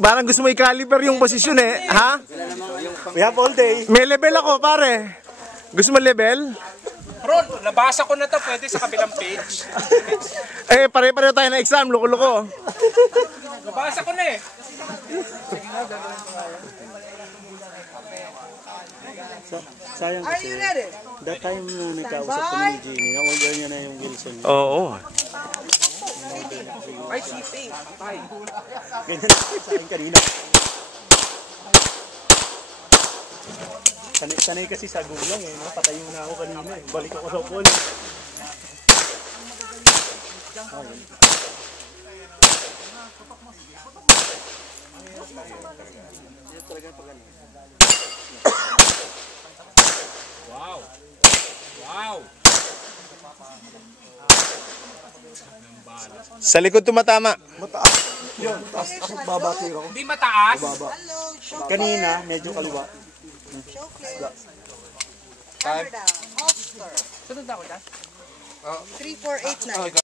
Parang gusto mo i-caliper yung posisyon eh. Ha? We have all day. May level ako, pare. Gusto mo level? Bro, nabasa ko na to. Pwede sa kabilang page. Eh, pare-pareho tayo na exam. Loko-loko. Nabasa ko na eh. Sayang kasi. That time na nagkausap ko ni Jeannie, na-order niya na yung Wilson. Oo. Ay, shipping. Patay. Ganyan na sa akin kanina. Sanay kasi sa gulang eh. Patayin na ako kanina eh. Balik ako sa pool. Wow. Wow. Sa likod tumatama. Mataas. Yun, taas ako babati ako. Hindi mataas. Baba. Kanina, medyo kaliwa. Holster. 3489.